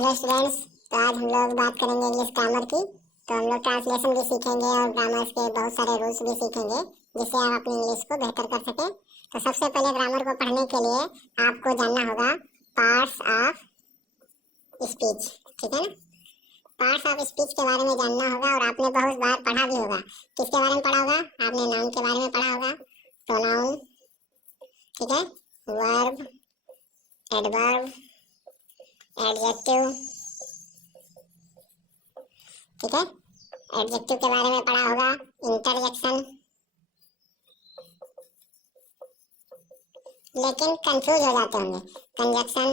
Hello students, तो आज हम लोग बात करेंगे इंग्लिश ग्रामर की। तो हम लोग ट्रांसलेशन भी सीखेंगे और ग्रामर के बहुत सारे रूल्स भी सीखेंगे जिससे आप अपनी इंग्लिश को बेहतर कर सकें। तो सबसे पहले ग्रामर को पढ़ने के लिए आपको जानना होगा पार्ट्स ऑफ स्पीच, ठीक है ना। पार्ट्स ऑफ स्पीच के बारे में जानना होगा और आपने बहुत बार पढ़ा भी होगा। किसके बारे में पढ़ा होगा? आपने नाउन के बारे में पढ़ा होगा, प्रोनाउन, ठीक है, वर्ब, एडवर्ब, एडजेक्टिव, ठीक है, एडजेक्टिव के बारे में पढ़ा होगा, इंटरजेक्शन। लेकिन कंफ्यूज हो जाते होंगे, कंजक्शन,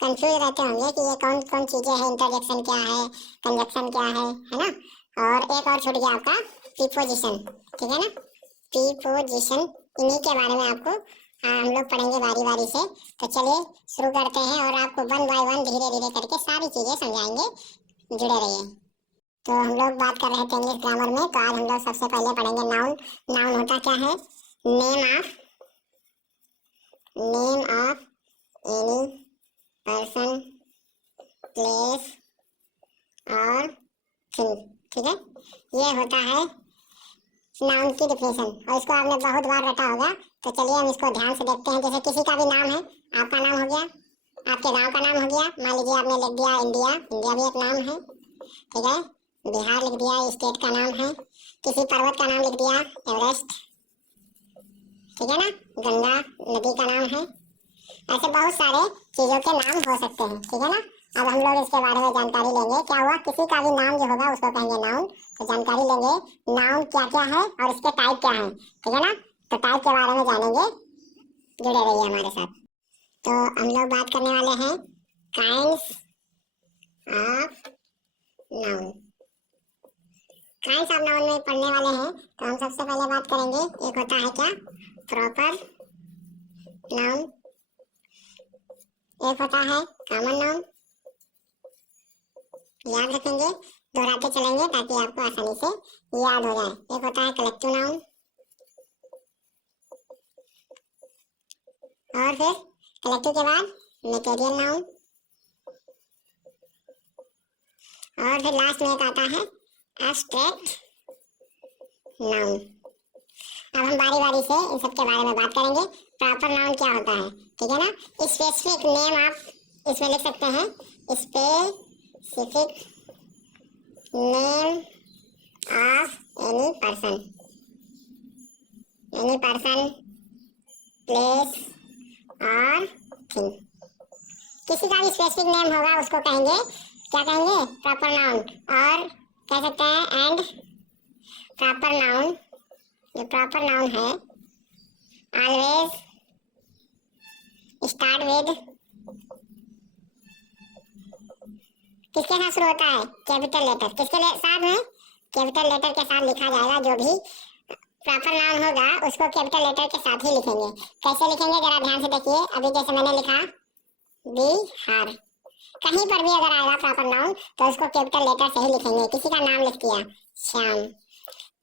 कंफ्यूज रहते होंगे कि ये कौन कौन चीजें हैं, इंटरजेक्शन क्या है, कंजक्शन क्या है ना। और एक और छूट गया आपका प्रीपोजिशन, ठीक है ना। प्रीपोजिशन, इन्हीं के बारे में आपको हम लोग पढ़ेंगे बारी बारी से। तो चलिए शुरू करते हैं और आपको वन बाय वन धीरे धीरे करके सारी चीजें समझाएंगे, जुड़े रहिए। तो हम लोग बात कर रहे थे इंग्लिश ग्रामर में, तो आज हम लोग सबसे पहले पढ़ेंगे नाउन। नाउन होता क्या है? Name of any person, place और थिंग, ठीक है, ये होता है नाउन की डिफिनेशन। और इसको आपने बहुत बार रटा होगा। तो चलिए हम इसको ध्यान से देखते हैं। जैसे किसी का भी नाम है, आपका नाम हो गया, आपके गांव का नाम हो गया। मान लीजिए आपने लिख दिया इंडिया, इंडिया भी एक नाम है, ठीक है। बिहार लिख दिया, स्टेट का नाम है। किसी पर्वत का नाम लिख दिया, एवरेस्ट, ठीक है ना। गंगा नदी का नाम है। ऐसे बहुत सारे चीजों के नाम हो सकते हैं, ठीक है ना। अब हम लोग इसके बारे में जानकारी लेंगे। क्या हुआ? किसी का भी नाम जो होगा उसको कहेंगे नाउन। तो जानकारी लेंगे नाउन क्या क्या है और इसके टाइप क्या है, ठीक है ना। तो टाइप के बारे में जानेंगे, जुड़े रहिए हमारे साथ। तो हम लोग बात करने वाले हैं kinds of noun. Kinds of noun में पढ़ने वाले हैं। तो हम सबसे पहले बात करेंगे, एक होता है क्या? प्रॉपर नाउन, एक होता है कॉमन नाउन। याद रखेंगे, दोहराते चलेंगे ताकि आपको आसानी से याद हो जाए। एक होता है कलेक्टिव नाउन, और फिर कलेक्टिव के बाद मैटेरियल नाउन, और फिर लास्ट में एक आता है एब्स्ट्रैक्ट नाउन। अब हम बारी बारी से इन सब के बारे में बात करेंगे। प्रॉपर नाउन क्या होता है, ठीक है ना। स्पेसिफिक नेम आप इसमें लिख सकते हैं, specific name of any person, place और थिंग। किसी का भी स्पेसिफिक नेम होगा उसको कहेंगे, क्या कहेंगे? Proper noun. और कह सकते हैं एंड प्रॉपर नाउन, जो प्रॉपर नाउन है ऑलवेज स्टार्ट विद, किसके साथ शुरू होता है? Capital letter. किसके साथ में? कैपिटल लेटर के साथ लिखा जाएगा। जो भी प्रॉपर नाउन होगा उसको कैपिटल लेटर के साथ ही लिखेंगे। कैसे लिखेंगे जरा ध्यान से देखिए। अभी जैसे मैंने लिखा बिहार, कहीं पर भी अगर आएगा प्रॉपर नाउन तो उसको कैपिटल लेटर से ही लिखेंगे। किसी का नाम लिख दिया श्याम,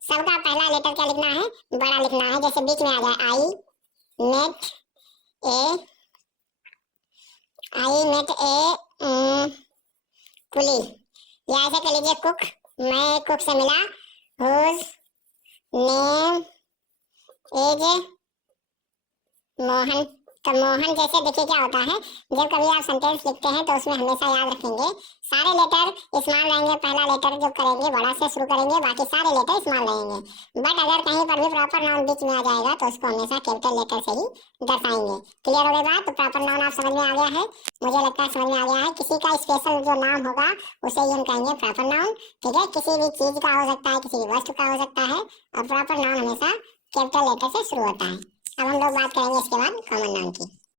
सबका पहला लेटर क्या लिखना है? बड़ा लिखना है। जैसे बीच में आ जाए आई मेट ए कुली, या ऐसे कह लीजिए कुक, मैं कुक से मिला, हुज नेम इज मोहन। तो मोहन जैसे देखिए क्या होता है, जब कभी आप सेंटेंस लिखते हैं तो उसमें हमेशा याद रखेंगे सारे लेटर स्मॉल रहेंगे। पहला लेटर जो करेंगे बड़ा से शुरू करेंगे, बाकी सारे लेटर स्मॉल रहेंगे। बट अगर कहीं पर भी प्रॉपर नाउन बीच में आ जाएगा तो उसको हमेशा कैपिटल लेटर से ही दर्शाएंगे। क्लियर हो गई बात? तो प्रॉपर नाउन आप समझ में आ गया है, मुझे लगता है समझ में आ गया है। किसी का स्पेशल जो नाम होगा उसे ही हम कहेंगे प्रॉपर नाउन, ठीक है। किसी भी चीज का हो सकता है, किसी भी वस्तु का हो सकता है, और प्रॉपर नाउन हमेशा कैपिटल लेटर से शुरू होता है। अब हम लोग बात करेंगे इसके बाद कॉमन नाउन की।